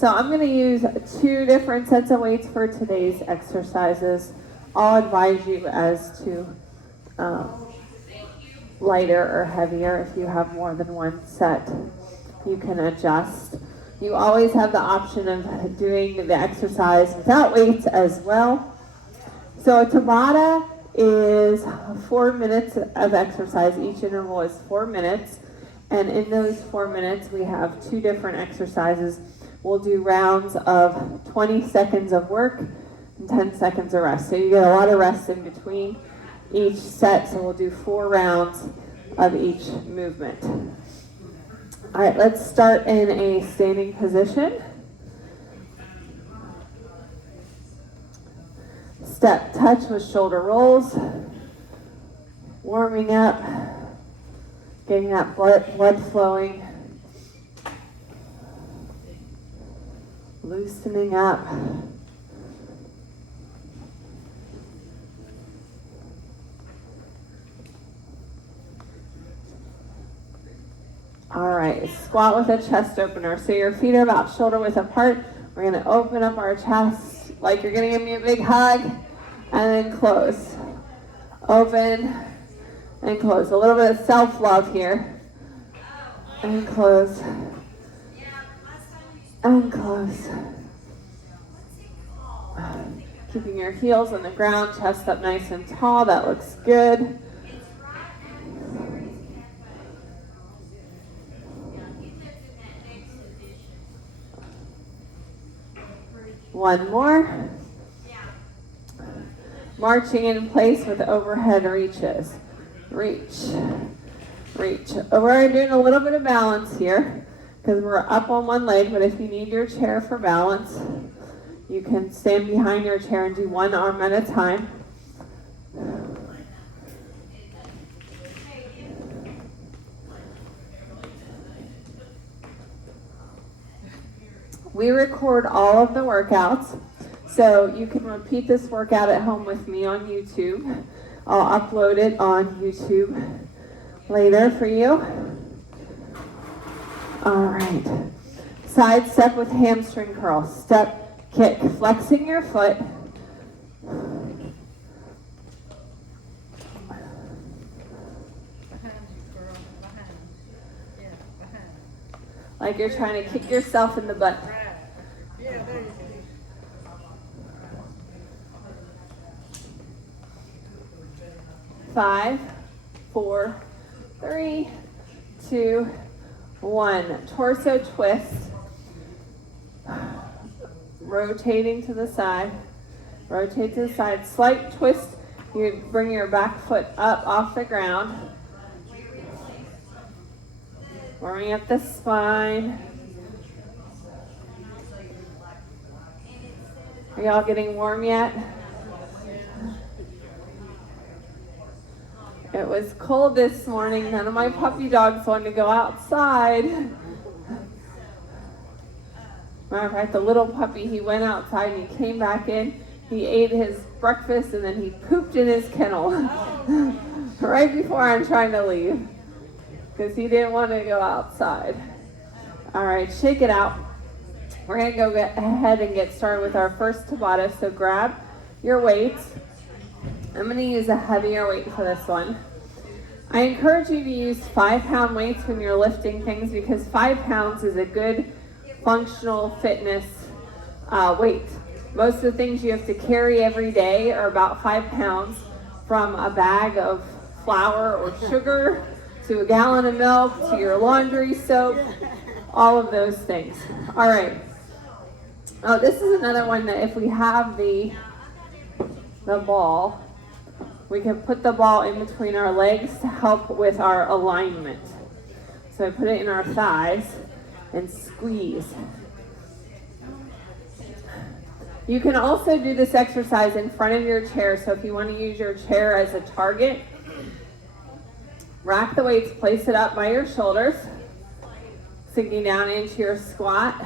So I'm going to use 2 different sets of weights for today's exercises. I'll advise you as to lighter or heavier. If you have more than one set, you can adjust. You always have the option of doing the exercise without weights as well. So a Tabata is 4 minutes of exercise. Each interval is 4 minutes. And in those 4 minutes, we have 2 different exercises. We'll do rounds of 20 seconds of work and 10 seconds of rest. So you get a lot of rest in between each set. So we'll do 4 rounds of each movement. All right, let's start in a standing position. Step touch with shoulder rolls. Warming up. Getting that blood flowing. Loosening up. All right, squat with a chest opener. So your feet are about shoulder width apart. We're going to open up our chest like you're going to give me a big hug, and then close. Open and close. A little bit of self-love here. And close. And close. Keeping your heels on the ground, chest up nice and tall. That looks good. One more. Marching in place with overhead reaches. Reach. Reach. We're doing a little bit of balance here because we're up on one leg, but if you need your chair for balance, you can stand behind your chair and do one arm at a time. We record all of the workouts, so you can repeat this workout at home with me on YouTube. I'll upload it on YouTube later for you. All right. Side step with hamstring curl. Step, kick, flexing your foot. Like you're trying to kick yourself in the butt. Yeah, there you go. 5, 4, 3, 2, 1. Torso twist. Rotating to the side. Rotate to the side. Slight twist. You bring your back foot up off the ground. Warming up the spine. Are y'all getting warm yet? It was cold this morning. None of my puppy dogs wanted to go outside. Matter of fact, the little puppy, he went outside and he came back in. He ate his breakfast and then he pooped in his kennel right before I'm trying to leave because he didn't want to go outside. All right, shake it out. We're going to go ahead and get started with our first Tabata. So grab your weights. I'm going to use a heavier weight for this one. I encourage you to use 5-pound weights when you're lifting things because 5 pounds is a good functional fitness weight. Most of the things you have to carry every day are about 5 pounds, from a bag of flour or sugar to a gallon of milk to your laundry soap, all of those things. All right. Oh, this is another one that if we have the ball, we can put the ball in between our legs to help with our alignment. So I put it in our thighs and squeeze. You can also do this exercise in front of your chair. So if you want to use your chair as a target, rack the weights, place it up by your shoulders, sinking down into your squat,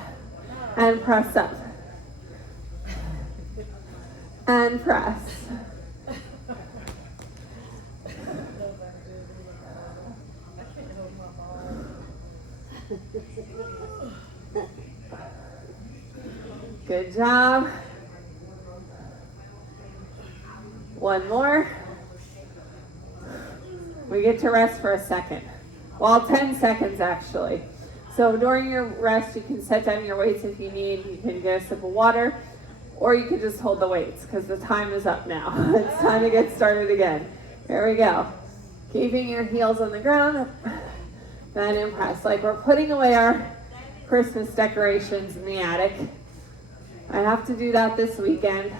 and press up. And press. Good job. One more. We get to rest for a second. Well, 10 seconds actually. So during your rest, you can set down your weights if you need. You can get a sip of water, or you can just hold the weights because the time is up now. It's time to get started again. Here we go. Keeping your heels on the ground, then and press. Like we're putting away our Christmas decorations in the attic. I have to do that this weekend.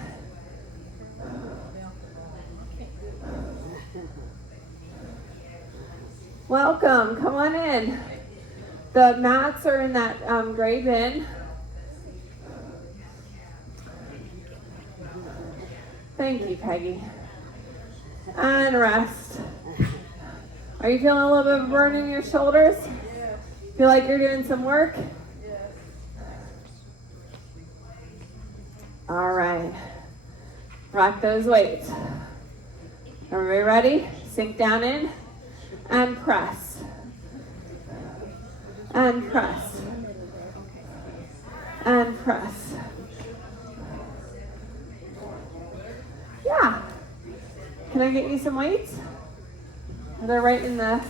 Welcome, come on in. The mats are in that gray bin. Thank you, Peggy. And rest. Are you feeling a little bit of a burn in your shoulders? Yes. Feel like you're doing some work? Yes. All right. Rock those weights. Everybody ready? Sink down in and press. And press. And press. Yeah. Can I get you some weights? They're right in the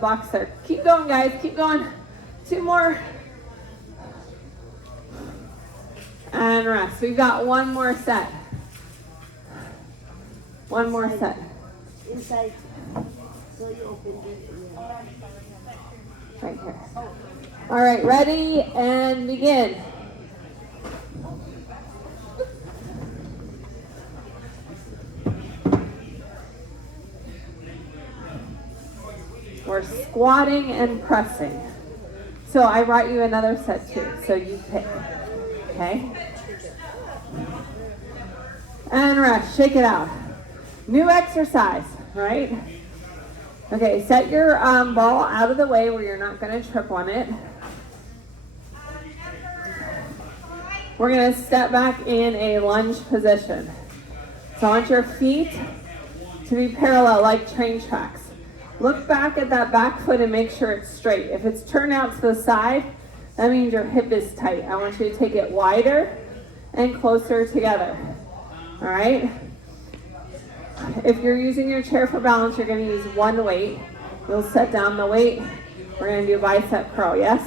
box there. Keep going, guys. Keep going. 2 more. And rest. We've got 1 more set. 1 more set. Inside. So you open it. Right here. All right, ready and begin. We're squatting and pressing. So I brought you another set too, so you pick. Okay? And rest, shake it out. New exercise, right? Okay, set your ball out of the way where you're not going to trip on it. We're going to step back in a lunge position. So I want your feet to be parallel like train tracks. Look back at that back foot and make sure it's straight. If it's turned out to the side, that means your hip is tight. I want you to take it wider and closer together. All right? If you're using your chair for balance, you're going to use 1 weight. You'll set down the weight. We're going to do bicep curl, yes?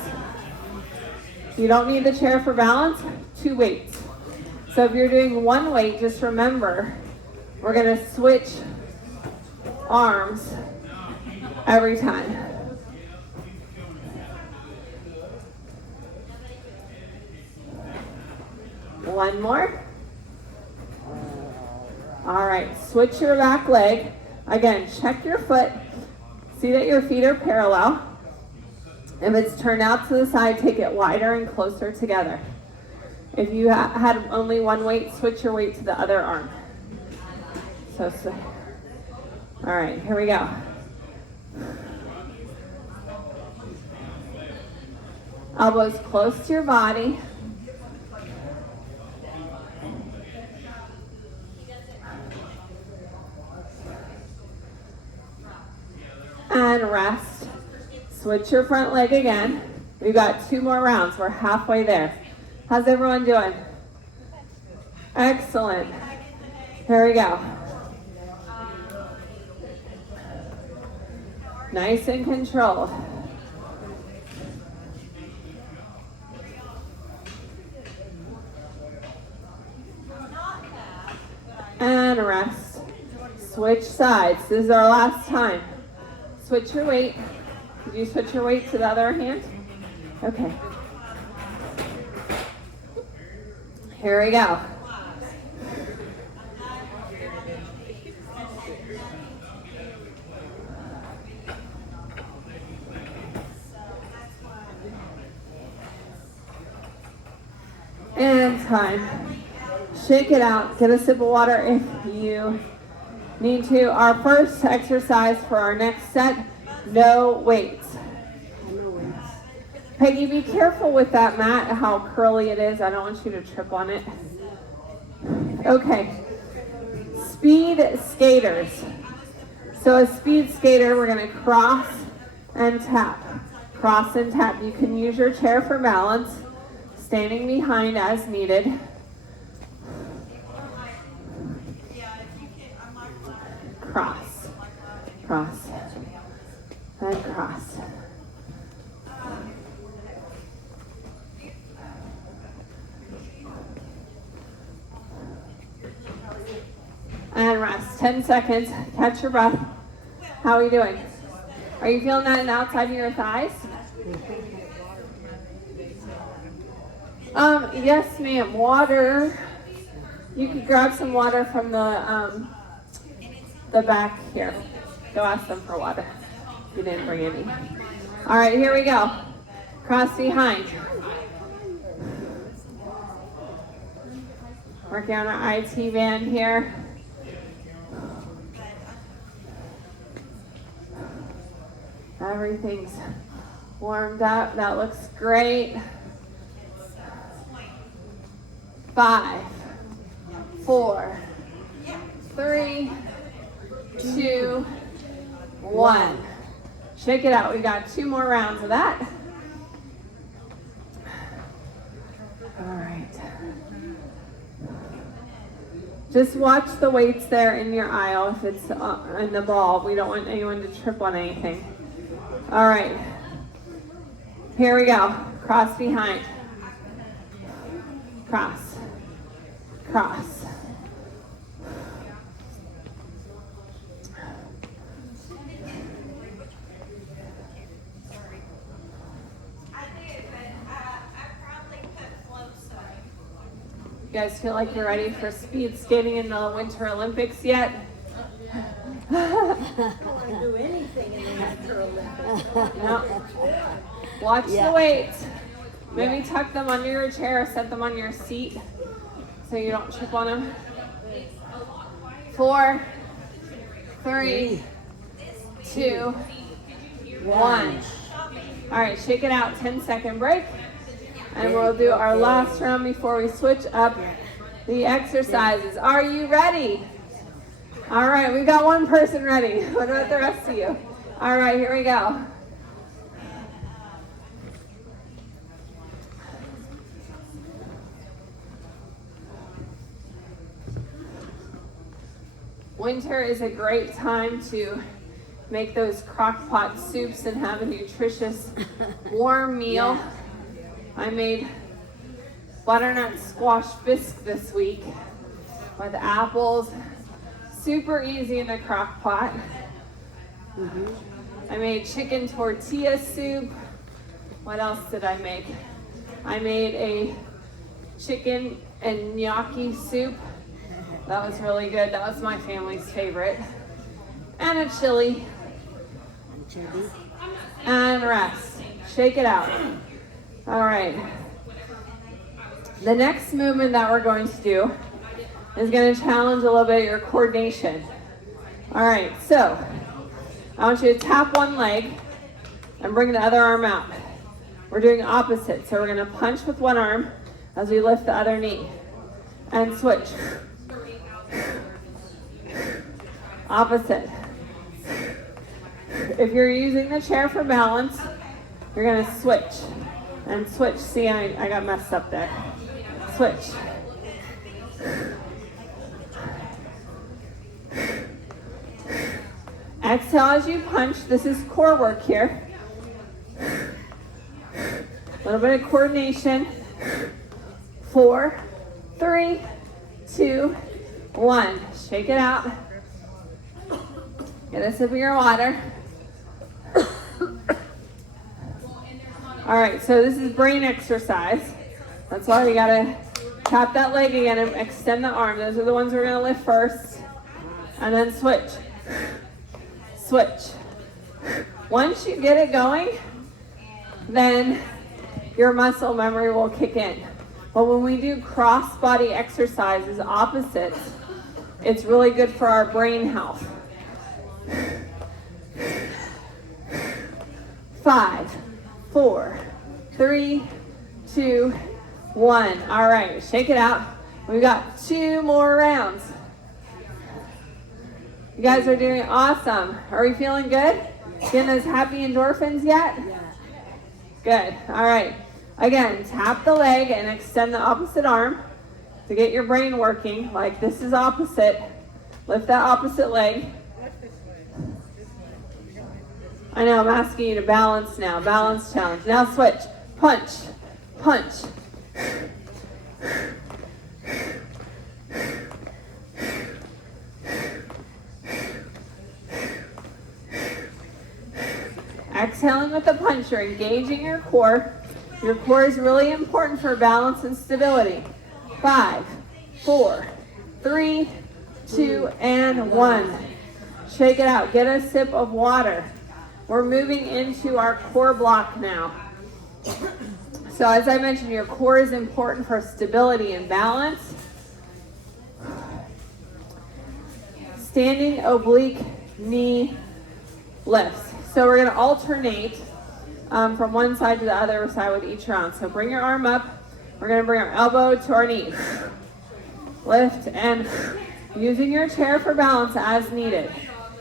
You don't need the chair for balance, 2 weights. So if you're doing 1 weight, just remember, we're going to switch arms every time. One more. All right, switch your back leg. Again, check your foot. See that your feet are parallel. If it's turned out to the side, take it wider and closer together. If you had only 1 weight, switch your weight to the other arm. So all right, here we go. Elbows close to your body. And rest. Switch your front leg again. We've got 2 more rounds. We're halfway there. How's everyone doing? Excellent. Here we go. Nice and controlled. And rest. Switch sides. This is our last time. Switch your weight. Did you switch your weight to the other hand? Okay. Here we go. And time. Shake it out. Get a sip of water if you need to. Our first exercise for our next set, no weights. Peggy, be careful with that mat, how curly it is. I don't want you to trip on it. Okay. Speed skaters. So a speed skater, we're going to cross and tap. Cross and tap. You can use your chair for balance. Standing behind as needed. Cross, cross, and cross. And rest. 10 seconds. Catch your breath. How are you doing? Are you feeling that in the outside of your thighs? Yes, ma'am. Water. You could grab some water from the back here. Go ask them for water. If you didn't bring any. All right, here we go. Cross behind. Working on our IT band here. Everything's warmed up. That looks great. 5, 4, 3, 2, 1. Shake it out. We got 2 more rounds of that. All right. Just watch the weights there in your aisle if it's in the ball. We don't want anyone to trip on anything. All right. Here we go. Cross behind. Cross. Cross. You guys feel like you're ready for speed skating in the Winter Olympics yet? I don't do anything in the Winter Olympics. No. Watch the weights. Maybe tuck them under your chair or set them on your seat so you don't trip on them. 4, 3, 2, 1. All right, shake it out. 10-second break. And we'll do our last round before we switch up the exercises. Are you ready? All right, we've got one person ready. What about the rest of you? All right, here we go. Winter is a great time to make those crock pot soups and have a nutritious warm meal. I made butternut squash bisque this week with apples. Super easy in the crock pot. I made chicken tortilla soup. What else did I make? I made a chicken and gnocchi soup. That was really good. That was my family's favorite. And a chili. And rest. Shake it out. All right. The next movement that we're going to do is going to challenge a little bit of your coordination. All right, so I want you to tap one leg and bring the other arm out. We're doing opposite, so we're going to punch with one arm as we lift the other knee and switch. Opposite. If you're using the chair for balance, you're going to switch and switch. See, I got messed up there. Switch. Exhale as you punch. This is core work here. A little bit of coordination. 4, 3, 2, 1. Shake it out. Get a sip of your water. All right, so this is brain exercise. That's why we gotta tap that leg again and extend the arm. Those are the ones we're gonna lift first. And then switch. Switch. Once you get it going, then your muscle memory will kick in. But when we do cross body exercises, opposites, it's really good for our brain health. 5, 4, 3, 2, 1. All right, shake it out. We've got 2 more rounds. You guys are doing awesome. Are we feeling good? Getting those happy endorphins yet? Good. All right. Again, tap the leg and extend the opposite arm to get your brain working. Like this is opposite. Lift that opposite leg. Left this way. This way. You got me this way. I know, I'm asking you to balance now. Balance challenge. Now switch. Punch. Punch. Exhaling with the punch, you're engaging your core. Your core is really important for balance and stability. 5, 4, 3, 2, and 1. Shake it out. Get a sip of water. We're moving into our core block now. So as I mentioned, your core is important for stability and balance. Standing oblique knee lifts. So we're going to alternate from one side to the other side with each round. So bring your arm up. We're going to bring our elbow to our knee. Lift and using your chair for balance as needed.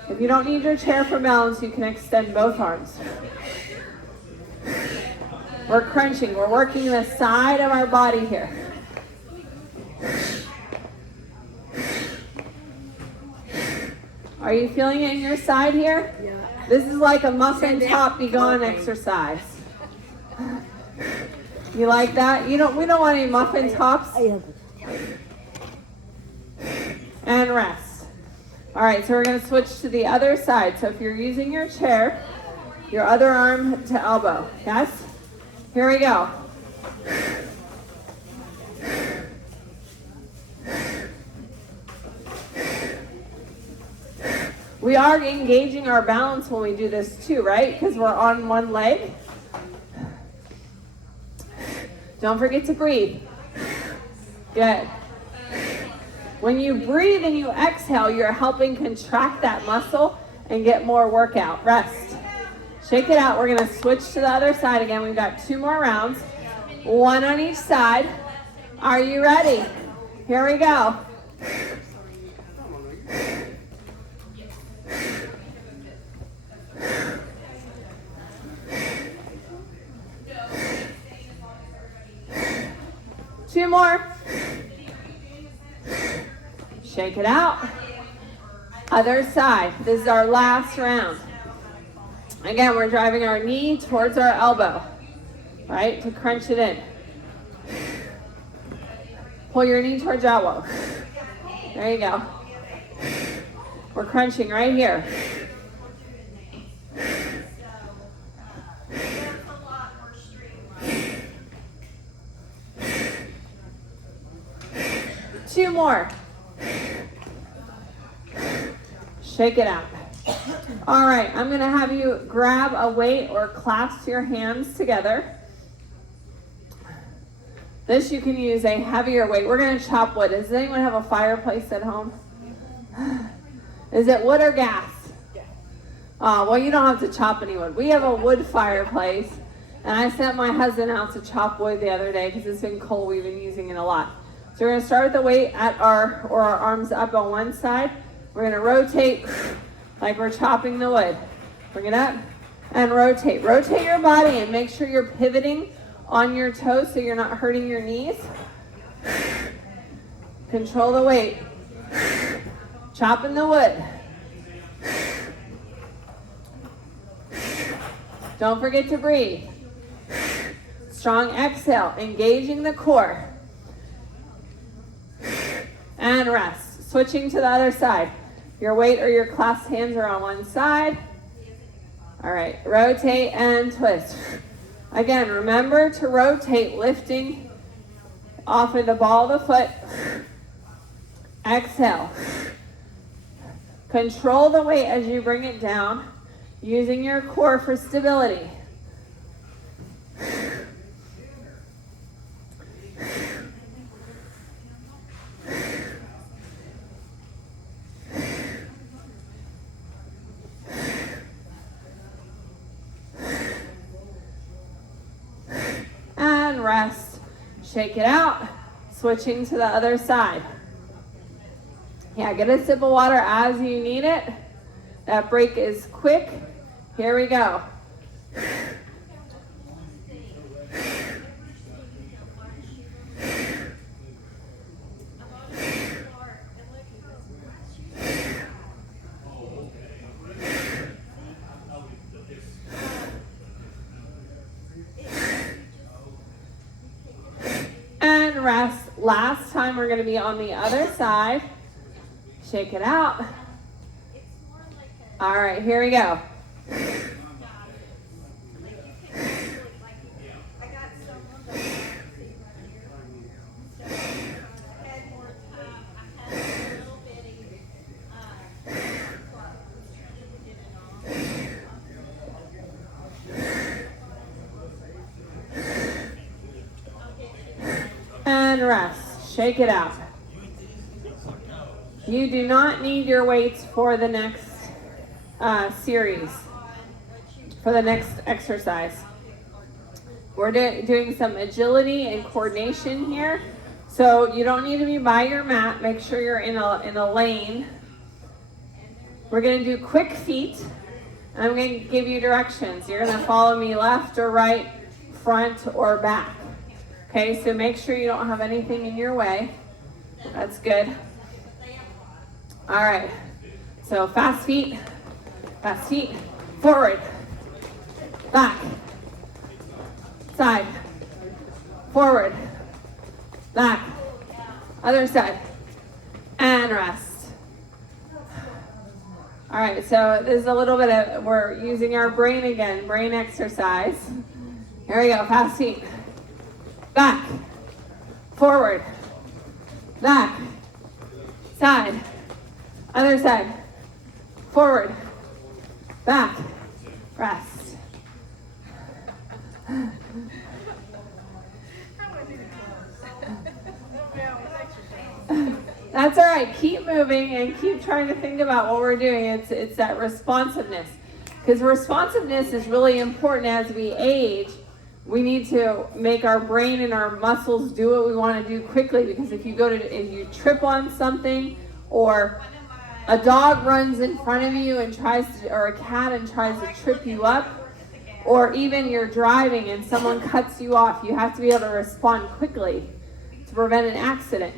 If you don't need your chair for balance, you can extend both arms. We're crunching. We're working the side of our body here. Are you feeling it in your side here? Yeah. This is like a muffin top be gone exercise. You like that? We don't want any muffin tops. And rest. All right, so we're going to switch to the other side. So if you're using your chair, your other arm to elbow. Yes? Here we go. We are engaging our balance when we do this too, right? Because we're on one leg. Don't forget to breathe. Good. When you breathe and you exhale, you're helping contract that muscle and get more workout. Rest. Shake it out. We're going to switch to the other side again. We've got 2 more rounds. 1 on each side. Are you ready? Here we go. Two more. Shake it out. Other side. This is our last round. Again, we're driving our knee towards our elbow, right? To crunch it in. Pull your knee towards your elbow. There you go. We're crunching right here. Two more. Shake it out. All right, I'm going to have you grab a weight or clasp your hands together. This you can use a heavier weight. We're going to chop wood. Does anyone have a fireplace at home? Is it wood or gas? Well, you don't have to chop any wood. We have a wood fireplace, and I sent my husband out to chop wood the other day because it's been cold. We've been using it a lot. So we're going to start with the weight at our arms up on one side. We're going to rotate like we're chopping the wood. Bring it up and rotate. Rotate your body and make sure you're pivoting on your toes so you're not hurting your knees. Control the weight. Chopping the wood. Don't forget to breathe. Strong exhale, engaging the core. And rest. Switching to the other side. Your weight or your clasped hands are on one side. All right, rotate and twist. Again, remember to rotate, lifting off of the ball of the foot. Exhale. Control the weight as you bring it down, using your core for stability. And rest. Shake it out. Switching to the other side. Yeah, get a sip of water as you need it. That break is quick. Here we go. rest. Last time we're going to be on the other side. Shake it out. All right, here we go. And rest. Shake it out. You do not need your weights for the next series, for the next exercise. We're doing some agility and coordination here. So you don't need to be by your mat. Make sure you're in a lane. We're going to do quick feet. And I'm going to give you directions. You're going to follow me left or right, front or back. Okay, so make sure you don't have anything in your way. That's good. All right, so fast feet, forward, back, side, forward, back, other side, and rest. All right, so this is a little bit of, we're using our brain again, brain exercise. Here we go, fast feet. Back, forward, back, side, other side, forward, back, rest. That's all right. Keep moving and keep trying to think about what we're doing. It's that responsiveness. Because responsiveness is really important as we age. We need to make our brain and our muscles do what we want to do quickly, because if you trip on something, or a dog runs in front of you and or a cat and tries to trip you up, or even you're driving and someone cuts you off, you have to be able to respond quickly to prevent an accident.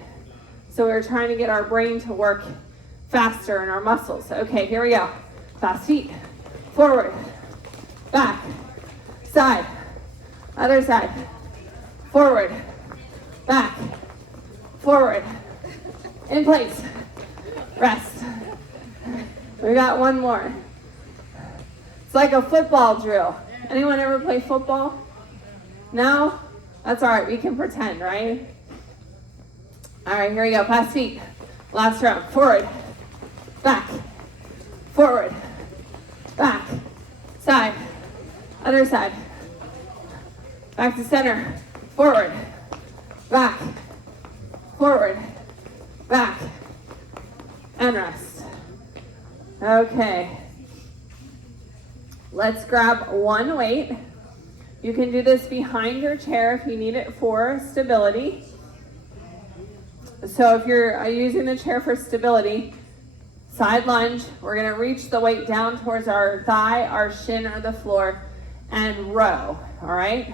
So we're trying to get our brain to work faster and our muscles. Okay, here we go. Fast feet, forward, back, side, other side, forward, back, forward, in place, rest. We got one more. It's like a football drill. Anyone ever play football? No? That's all right, we can pretend, right? All right, here we go, fast feet. Last round, forward, back, forward, back, side, other side, back to center, forward, back, and rest. Okay. Let's grab one weight. You can do this behind your chair if you need it for stability. So if you're using the chair for stability, side lunge, we're gonna reach the weight down towards our thigh, our shin, or the floor, and row, all right?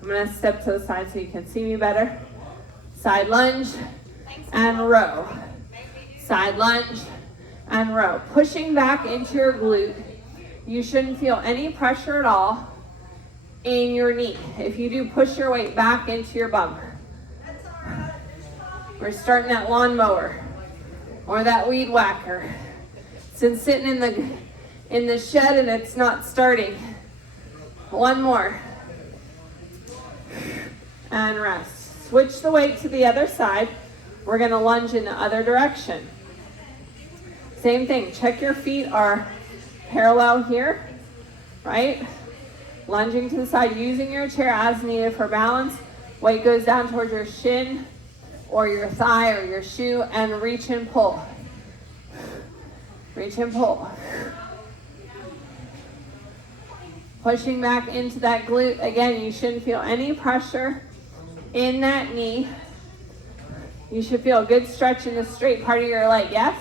I'm gonna step to the side so you can see me better. Side lunge and row. Side lunge and row. Pushing back into your glute. You shouldn't feel any pressure at all in your knee. If you do, push your weight back into your bum. We're starting that lawnmower or that weed whacker. It's been sitting in the shed and it's not starting. One more. And rest. Switch the weight to the other side. We're going to lunge in the other direction. Same thing. Check your feet are parallel here, right? Lunging to the side, using your chair as needed for balance. Weight goes down towards your shin or your thigh or your shoe, and reach and pull. Reach and pull. Pushing back into that glute. Again, you shouldn't feel any pressure in that knee. You should feel a good stretch in the straight part of your leg, yes?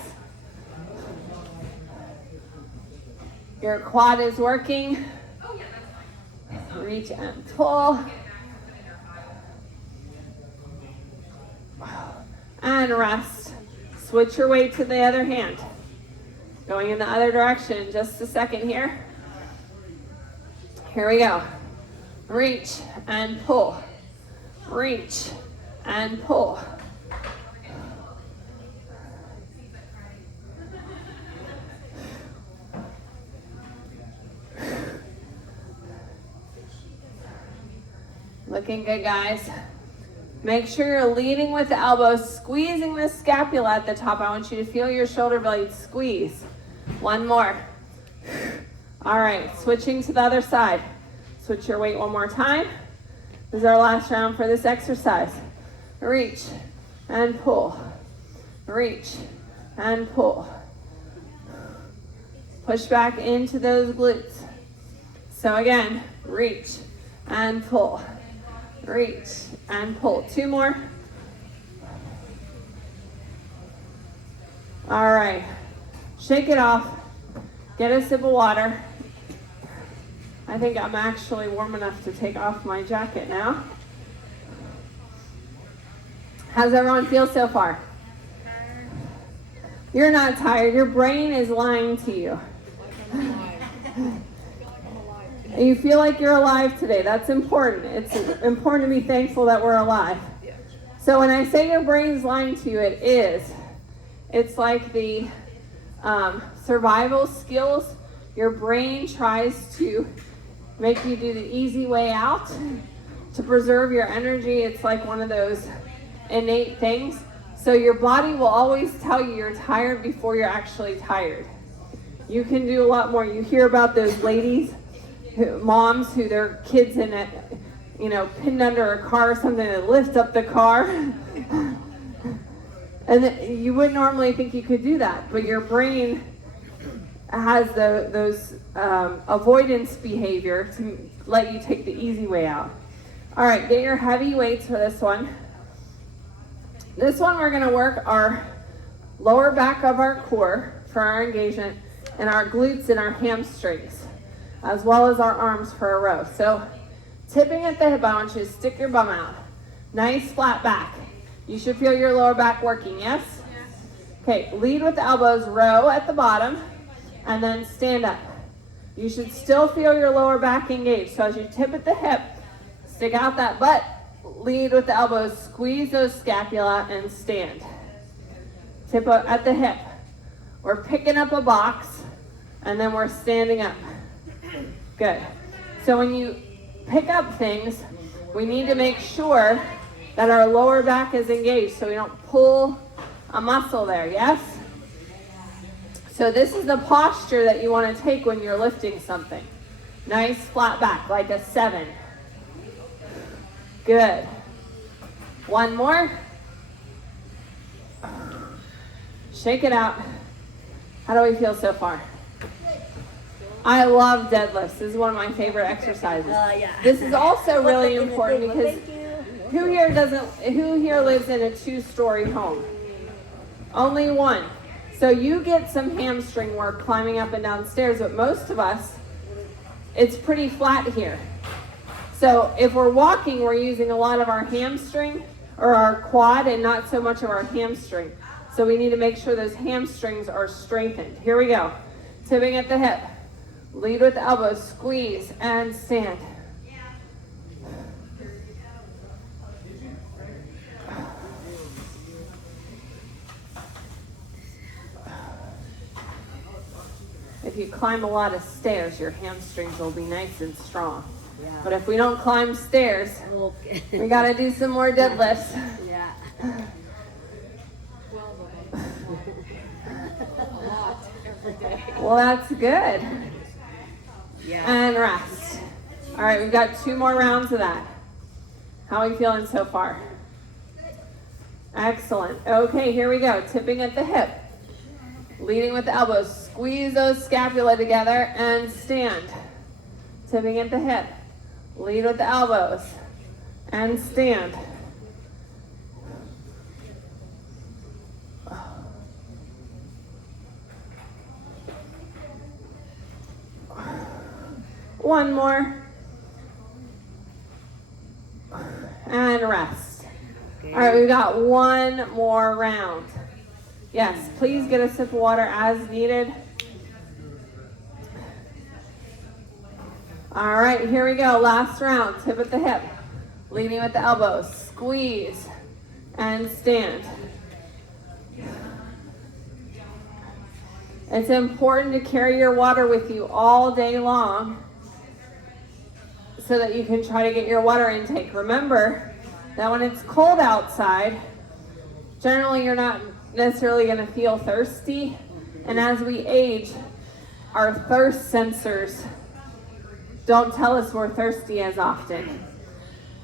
Your quad is working. Reach and pull. And rest. Switch your weight to the other hand. Going in the other direction. Just a second here. Here we go. Reach and pull. Reach and pull. Looking good, guys. Make sure you're leading with the elbows, squeezing the scapula at the top. I want you to feel your shoulder blades squeeze. One more. All right, switching to the other side. Switch your weight one more time. This is our last round for this exercise. Reach and pull. Reach and pull. Push back into those glutes. So again, reach and pull. Reach and pull. Two more. All right. Shake it off. Get a sip of water. I think I'm actually warm enough to take off my jacket now. How's everyone feel so far? You're not tired. Your brain is lying to you. You feel like you're alive today. That's important. It's important to be thankful that we're alive. So when I say your brain's lying to you, it is. It's like the survival skills. Your brain tries to make you do the easy way out to preserve your energy. It's like one of those innate things. So your body will always tell you you're tired before you're actually tired. You can do a lot more. You hear about those ladies, moms who their kids in it, pinned under a car or something, and lift up the car. And you wouldn't normally think you could do that, but your brain has those avoidance behavior to let you take the easy way out. All right, get your heavy weights for this one. This one we're gonna work our lower back of our core for our engagement and our glutes and our hamstrings, as well as our arms for a row. So tipping at the hip, I want you to stick your bum out. Nice flat back. You should feel your lower back working, yes? Okay, lead with the elbows, row at the bottom, and then stand up. You should still feel your lower back engaged. So as you tip at the hip, stick out that butt, lead with the elbows, squeeze those scapula, and stand. Tip at the hip. We're picking up a box, and then we're standing up. Good. So when you pick up things, we need to make sure that our lower back is engaged so we don't pull a muscle there, yes? So this is the posture that you want to take when you're lifting something. Nice flat back, like a 7. Good. One more. Shake it out. How do we feel so far? I love deadlifts. This is one of my favorite exercises. Yeah. This is also really important because Thank you. who here lives in a 2-story home? Only one. So you get some hamstring work climbing up and down stairs, but most of us, it's pretty flat here. So if we're walking, we're using a lot of our hamstring or our quad and not so much of our hamstring. So we need to make sure those hamstrings are strengthened. Here we go. Tipping at the hip. Lead with the elbows, squeeze, and stand. If you climb a lot of stairs, your hamstrings will be nice and strong. Yeah. But if we don't climb stairs, Okay. we got to do some more deadlifts. Yeah. Well, that's good. Yeah. And rest. All right, we've got 2 more rounds of that. How are we feeling so far? Excellent. Okay, here we go. Tipping at the hip. Leading with the elbows. Squeeze those scapula together and stand. Tipping at the hip. Lead with the elbows and stand. One more. And rest. All right, we've got 1 more round. Yes, please get a sip of water as needed. All right, here we go. Last round. Tip at the hip. Leading with the elbows. Squeeze. and stand. It's important to carry your water with you all day long so that you can try to get your water intake. Remember that when it's cold outside, generally you're not necessarily going to feel thirsty. And as we age, our thirst sensors don't tell us we're thirsty as often.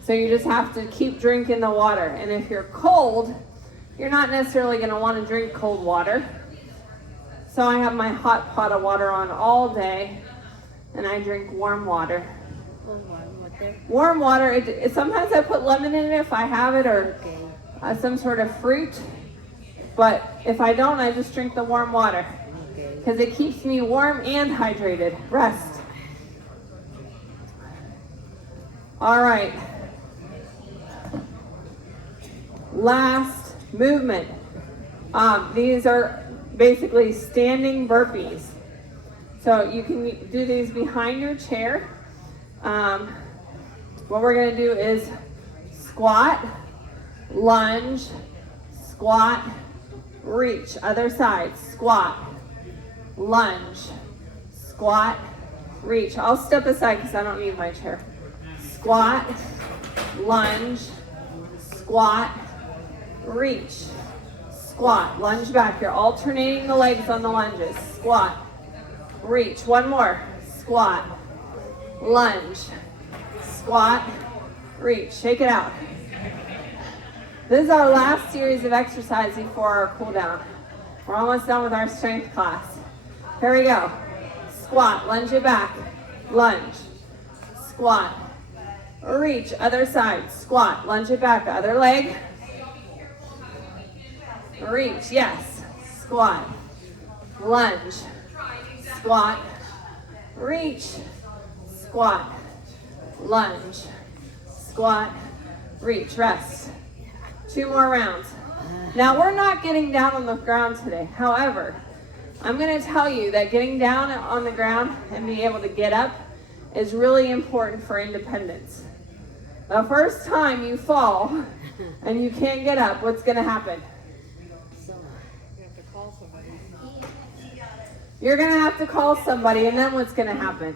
So you just have to keep drinking the water. And if you're cold, you're not necessarily going to want to drink cold water. So I have my hot pot of water on all day, and I drink warm water. Warm water, sometimes I put lemon in it if I have it, or some sort of fruit. But if I don't, I just drink the warm water because it keeps me warm and hydrated. Rest. All right. Last movement. These are basically standing burpees. So you can do these behind your chair. What we're going to do is squat, lunge, squat, reach. Other side, squat, lunge, squat, reach. I'll step aside because I don't need my chair. Squat, lunge, squat, reach, squat, lunge back. You're alternating the legs on the lunges. Squat, reach. One more. Squat, lunge, squat, reach. Shake it out. This is our last series of exercise before our cool down. We're almost done with our strength class. Here we go. Squat, lunge it back, lunge, squat, reach, other side, squat, lunge it back, other leg, reach, yes, squat, lunge, squat, reach, squat, lunge, squat, reach, rest. 2 more rounds. Now we're not getting down on the ground today. However, I'm going to tell you that getting down on the ground and being able to get up is really important for independence. The first time you fall and you can't get up, what's going to happen? You have to call somebody. You're going to have to call somebody, and then what's going to happen?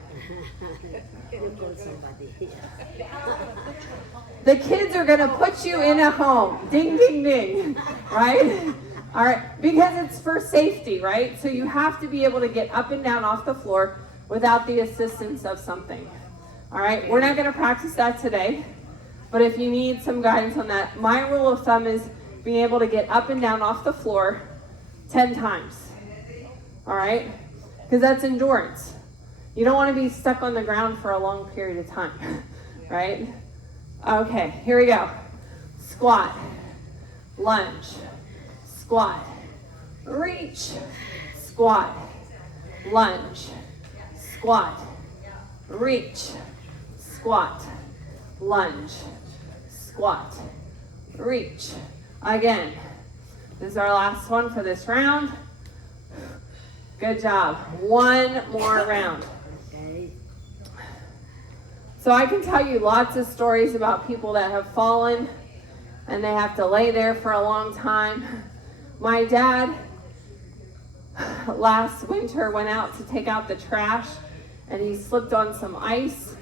The kids are going to put you in a home. Ding, ding, ding. Right? All right. Because it's for safety, right? So you have to be able to get up and down off the floor without the assistance of something. All right. We're not going to practice that today. But if you need some guidance on that, my rule of thumb is being able to get up and down off the floor 10 times. All right? Because that's endurance. You don't want to be stuck on the ground for a long period of time. Right? Okay, here we go. Squat, lunge, squat, reach, squat, lunge, squat, reach, squat, lunge, squat, reach. Again, this is our last one for this round. Good job. One more round. So I can tell you lots of stories about people that have fallen and they have to lay there for a long time. My dad last winter went out to take out the trash and he slipped on some ice.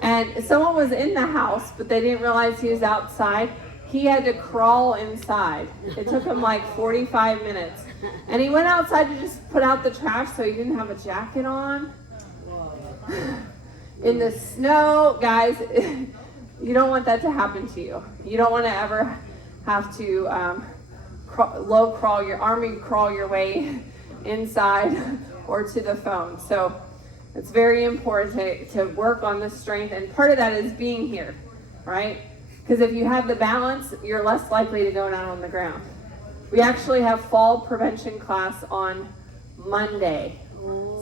And someone was in the house, but they didn't realize he was outside. He had to crawl inside. It took him like 45 minutes. And he went outside to just put out the trash so he didn't have a jacket on. In the snow, guys, you don't want that to happen to you. You don't want to ever have to army crawl your way inside or to the phone. So it's very important to work on the strength, and part of that is being here, right? Because if you have the balance, you're less likely to go down on the ground. We actually have fall prevention class on Monday.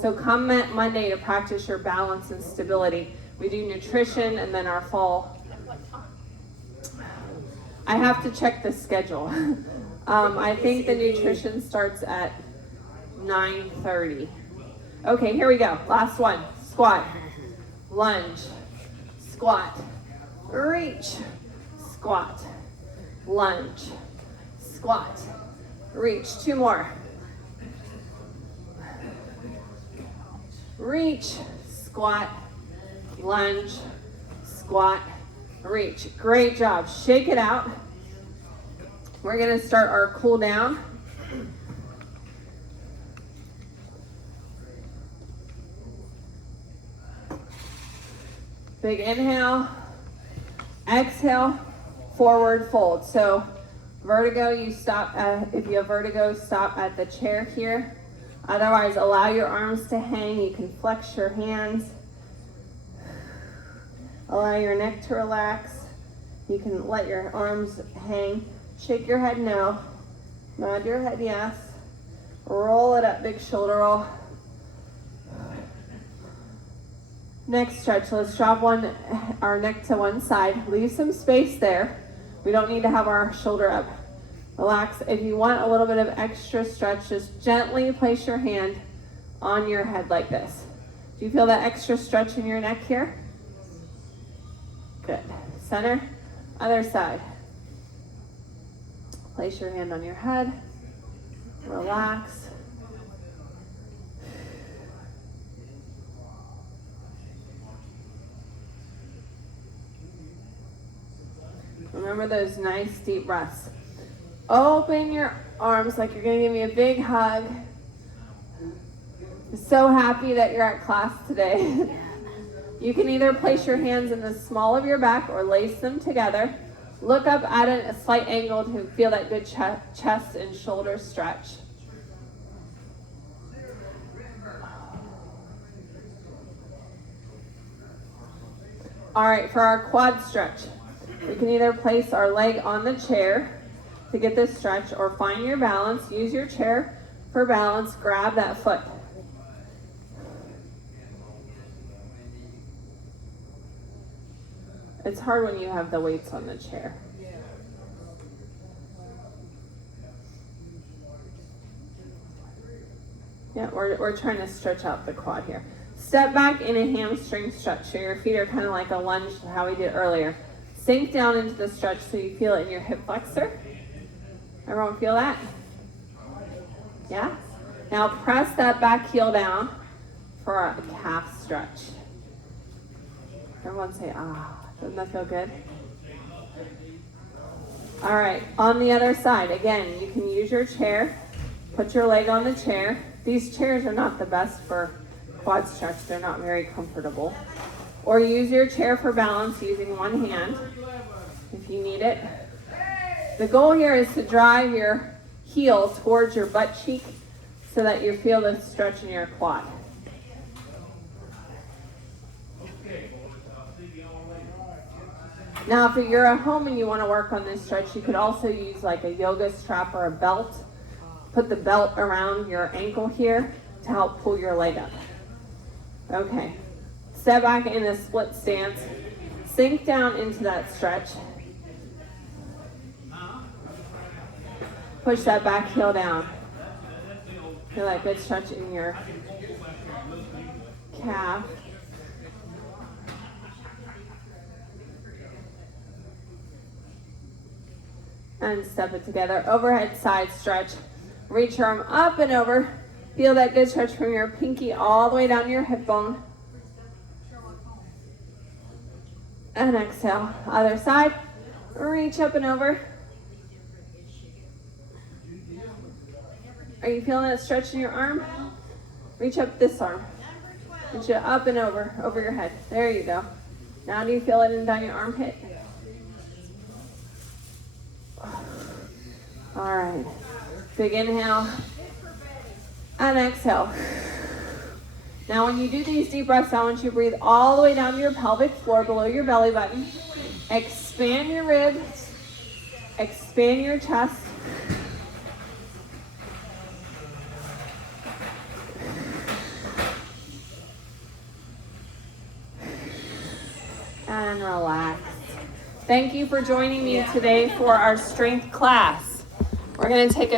So come at Monday to practice your balance and stability. We do nutrition and then our fall. I have to check the schedule. I think the nutrition starts at 9:30. Okay, here we go. Last one. Squat, lunge, squat, reach, squat, lunge, squat, reach. 2 more. Reach, squat, lunge, squat, reach. Great job. Shake it out. We're going to start our cool down. Big inhale, exhale, forward fold. So vertigo, you stop, if you have vertigo, stop at the chair here. Otherwise, allow your arms to hang. You can flex your hands. Allow your neck to relax. You can let your arms hang. Shake your head no. Nod your head yes. Roll it up, big shoulder roll. Next stretch, let's drop our neck to one side. Leave some space there. We don't need to have our shoulder up. Relax. If you want a little bit of extra stretch, just gently place your hand on your head like this. Do you feel that extra stretch in your neck here? Good. Center, other side. Place your hand on your head. Relax. Remember those nice deep breaths. Open your arms like you're going to give me a big hug. I'm so happy that you're at class today. You can either place your hands in the small of your back or lace them together. Look up at a slight angle to feel that good chest and shoulder stretch. All right, for our quad stretch, we can either place our leg on the chair to get this stretch or find your balance. Use your chair for balance. Grab that foot. It's hard when you have the weights on the chair. Yeah, we're trying to stretch out the quad here. Step back in a hamstring stretch. So your feet are kind of like a lunge, how we did earlier. Sink down into the stretch so you feel it in your hip flexor. Everyone feel that? Yeah? Now press that back heel down for a calf stretch. Everyone say, ah. Doesn't that feel good? All right, on the other side, again, you can use your chair. Put your leg on the chair. These chairs are not the best for quad stretch. They're not very comfortable. Or use your chair for balance using one hand if you need it. The goal here is to drive your heel towards your butt cheek so that you feel the stretch in your quad. Now, if you're at home and you want to work on this stretch, you could also use like a yoga strap or a belt. Put the belt around your ankle here to help pull your leg up. Okay. Step back in a split stance. Sink down into that stretch. Push that back heel down. Feel that good stretch in your calf. And step it together. Overhead side stretch. Reach your arm up and over. Feel that good stretch from your pinky all the way down to your hip bone. And exhale. Other side. Reach up and over. Are you feeling that stretch in your arm? Reach up this arm. Reach it up and over your head. There you go. Now do you feel it in down your armpit? All right. Big inhale. And exhale. Now when you do these deep breaths, I want you to breathe all the way down to your pelvic floor below your belly button. Expand your ribs. Expand your chest. And relax. Thank you for joining me today for our strength class. We're going to take a